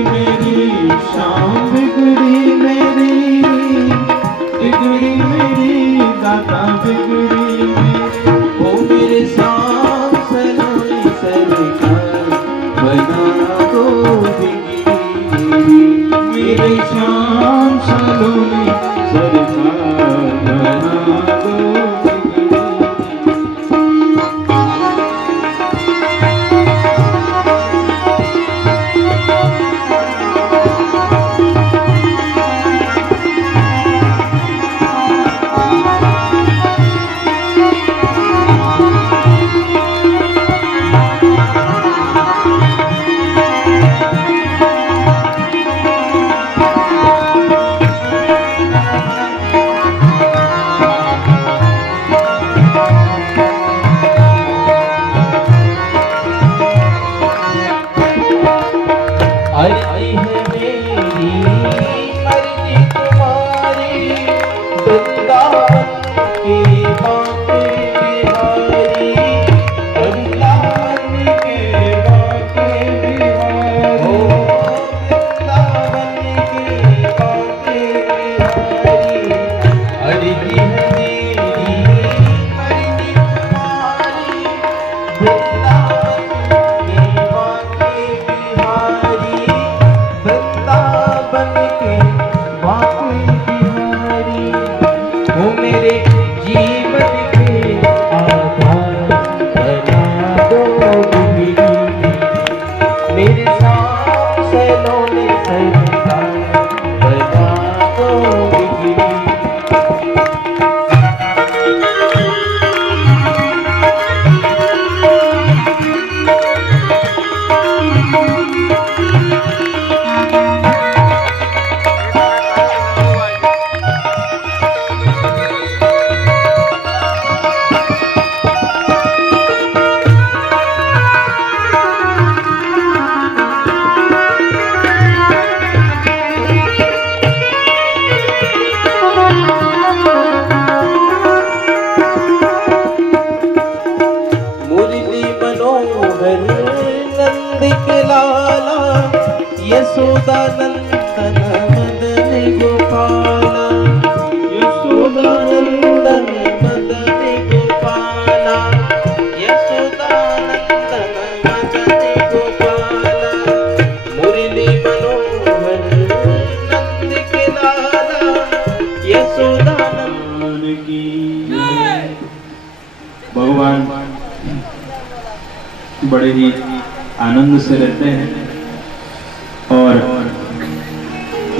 मेरी श्याम बिगड़ी मेरी दाता बिगड़ी ओ मेरे श्याम सलोने सरकार बना दो बिगड़ी मेरे श्याम सलोने सरकार बना दो यशोदा नंदन मदन गोपाला यशोदा नंदन मदन गोपाला यशोदा नंदन मदन गोपाला मुरली मनोहर नंद के लाला यशोदा नंदन की। भगवान बड़े ही आनंद से रहते हैं। और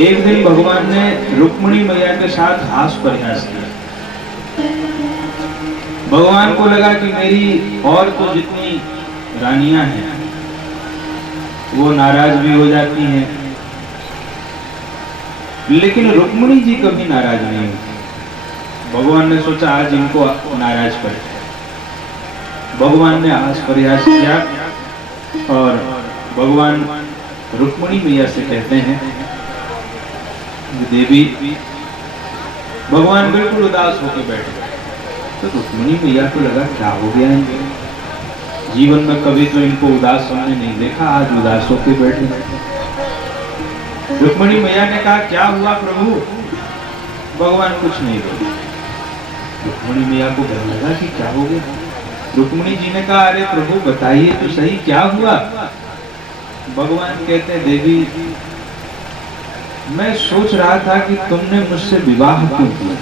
एक दिन भगवान ने रुक्मिणी मैया के साथ हास प्रयास किया। भगवान को लगा कि मेरी और तो जितनी रानियां हैं वो नाराज भी हो जाती हैं, लेकिन रुक्मिणी जी कभी नाराज नहीं होती। भगवान ने सोचा आज इनको नाराज कर। भगवान ने हास प्रयास किया और भगवान रुक्मिणी मैया से कहते हैं, देवी। भगवान बिल्कुल उदास होकर बैठ गए। तो रुक्मिणी मैया को लगा क्या हो गया इनको, जीवन में कभी तो इनको उदास हमने नहीं देखा, आज उदास होकर बैठे। रुक्मिणी मैया ने कहा क्या हुआ प्रभु। भगवान कुछ नहीं बोले। रुक्मिणी मैया को डर लगा कि क्या हो गया। रुक्मिणी जी ने कहा अरे प्रभु बताइए तो सही क्या हुआ। भगवान कहते हैं देवी मैं सोच रहा था कि तुमने मुझसे विवाह क्यों किया।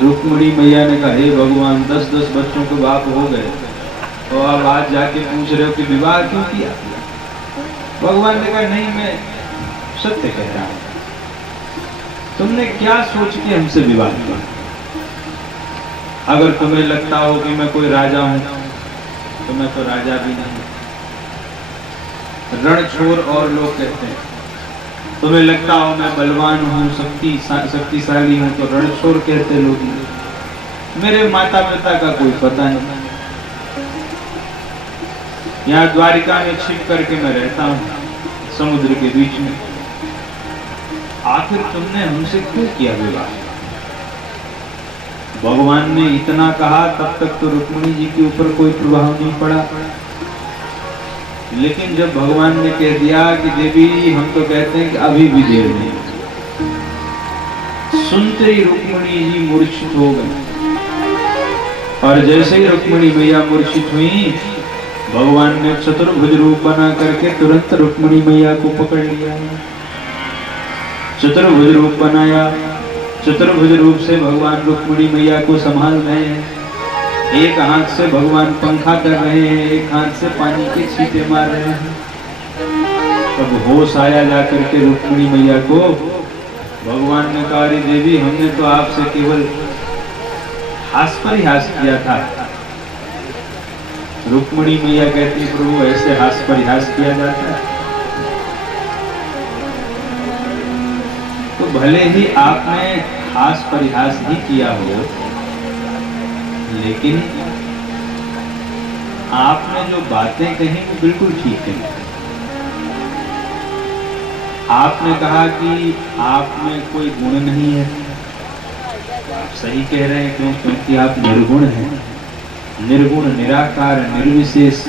रुक्मिणी मैया ने कहा, हे भगवान, 10-10 बच्चों के बाप हो गए, तो अब आज जाके पूछ रहे हो कि विवाह क्यों किया। भगवान ने कहा, नहीं, मैं सत्य कह रहा हूं। तुमने क्या सोच के हमसे विवाह किया? अगर तुम्हें लगता हो कि मैं कोई राजा हूं, तो मैं तो राजा भी नहीं। रणछोड़ और लोग कहते हैं। तुम्हें लगता हो मैं बलवान हूं, शक्तिशाली हूं, तो रणछोड़ कहते लोग। मेरे माता पिता का कोई पता नहीं। यहाँ द्वारिका में छिप करके मैं रहता हूं, समुद्र के बीच में। आखिर तुमने हमसे क्यों किया विवाह? भगवान ने इतना कहा, तब तक तो रुक्मिणी जी के ऊपर कोई प्रभाव नहीं पड़ा। लेकिन जब भगवान ने कह दिया कि देवी, हम तो कहते हैं कि अभी भी देर नहीं, सुनते ही रुक्मिणी जी मूर्छित हो गई। और जैसे ही रुक्मिणी मैया मूर्छित हुई, भगवान ने चतुर्भुज रूप बना करके तुरंत रुक्मिणी मैया को पकड़ लिया। चतुर्भुज रूप बनाया। चतुर्भुज रूप से भगवान रुक्मिणी मैया को संभाल रहे हैं। एक हाथ से भगवान पंखा कर रहे हैं, एक हाथ से पानी के छींटे मार रहे हैं। तब होश आया जाकर के रुक्मिणी मैया को। भगवान ने कहा, अरे देवी, हमने तो आपसे केवल हास परिहास किया था। रुक्मिणी मैया कहती, प्रभु, ऐसे हास परिहास किया जाता है? तो भले ही आपने हास परिहास ही किया हो, लेकिन आपने जो बातें कही वो बिल्कुल ठीक है। आपने कहा कि आप में कोई गुण नहीं है। आप सही कह रहे हैं, क्यों? क्योंकि आप निर्गुण हैं। निर्गुण, निराकार, निर्विशेष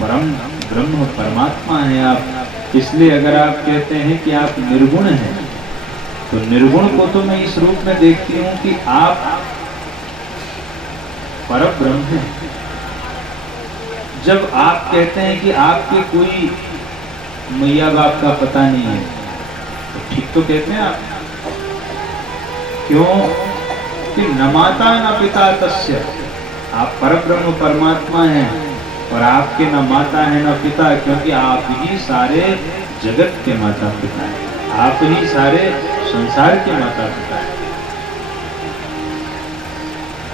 परम ब्रह्म परमात्मा हैं आप। इसलिए अगर आप कहते हैं कि आप निर्गुण हैं, तो निर्गुण को तो मैं इस रूप में देखती हूं कि आप परब्रह्म हैं। जब आप कहते हैं कि आपके कोई मैया बाप का पता नहीं है, तो ठीक तो कहते हैं आप। क्यों? कि न माता न पिता तस्य। आप परब्रह्म परमात्मा हैं, और आपके न माता है न पिता, क्योंकि आप ही सारे जगत के माता पिता हैं। आप ही सारे संसार के माता पिता हैं।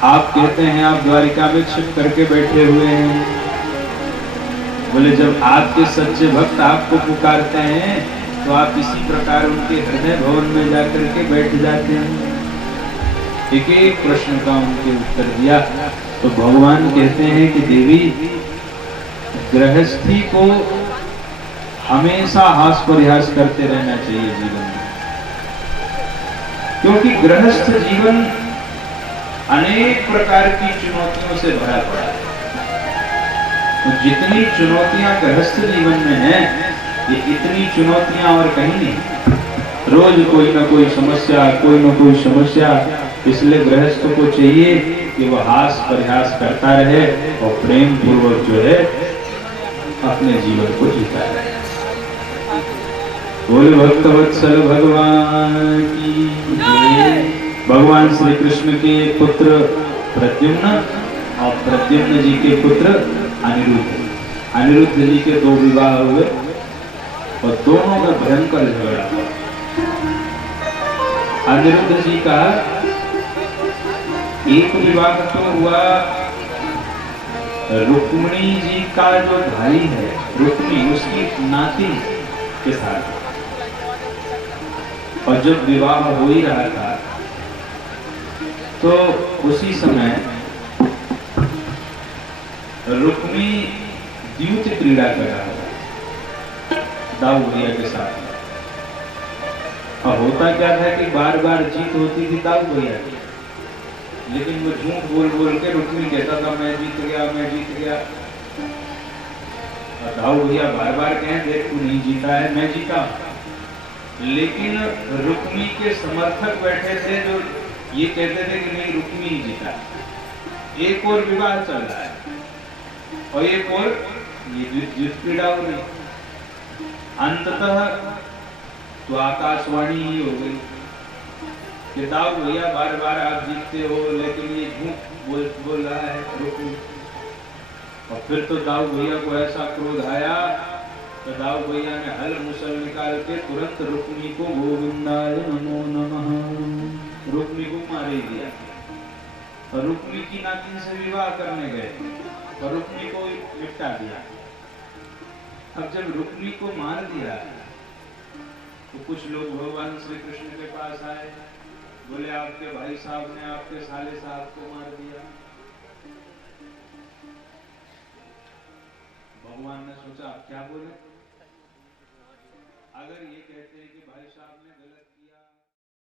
आप कहते हैं आप द्वारिका में छिप करके बैठे हुए हैं। बोले, जब आपके सच्चे भक्त आपको पुकारते हैं, तो आप इसी प्रकार उनके हृदय भवन में जाकर के बैठ जाते हैं। एक एक प्रश्न का उनके उत्तर दिया। तो भगवान कहते हैं कि देवी, गृहस्थी को हमेशा हास परिहास करते रहना चाहिए जीवन में, क्योंकि गृहस्थ जीवन अनेक प्रकार की चुनौतियों से भरा पड़ा है। तो जितनी चुनौतियां गृहस्थ जीवन में हैं, ये इतनी चुनौतियां और कहीं नहीं। रोज कोई ना कोई समस्या, कोई ना कोई समस्या। इसलिए गृहस्थ को चाहिए कि वह हास परिहास करता रहे और प्रेम पूर्वक जो है अपने जीवन को जीता रहे। बोले भक्तवत्सल भगवान की जय। भगवान श्री कृष्ण के पुत्र प्रद्युम्न और प्रद्युम्न जी के पुत्र अनिरुद्ध। अनिरुद्ध जी के 2 विवाह हुए और दोनों में भयंकर झगड़ा हुआ। अनिरुद्ध जी का एक विवाह तो हुआ रुक्मिणी जी का जो भाई है, रुक्मी, उसकी नाती के साथ। और जब विवाह हो ही रहा था, तो उसी समय रुक्मी द्यूत क्रीड़ा कर रहा था दाऊ भैया के साथ। और होता क्या था कि बार बार जीत होती थी दाऊ भैया की, लेकिन वो झूठ बोल बोल के रुक्मी कहता था, मैं जीत गया, मैं जीत गया। और दाऊ भैया बार बार कहें, देख तू नहीं जीता है, मैं जीता। लेकिन रुक्मी के समर्थक बैठे थे जो ये कहते थे कि नहीं, रुक्मी ही जीता। एक और विवाह चल रहा है और एक और ये युद्ध क्रीड़ा हो रही। अंततः तो आकाशवाणी ही हो गई कि दाऊ भैया बार बार आप जीतते हो, लेकिन ये झूठ बोल रहा है रुक्मी। और फिर तो दाऊ भैया को ऐसा क्रोध आया, तो दाऊ भैया ने हल मुसल निकाल के तुरंत रुक्मी को गोविंदाय नमो नमः रुक्मी को मार ही दिया। और रुक्मी की नातिन से विवाह करने गए और रुक्मी को निपटा दिया। अब जब रुक्मी को मार दिया तो कुछ लोग भगवान श्री कृष्ण के पास आए, बोले आपके भाई साहब ने आपके साले साहब को मार दिया। भगवान ने सोचा आप क्या बोले, अगर ये कहते हैं कि भाई साहब ने गलत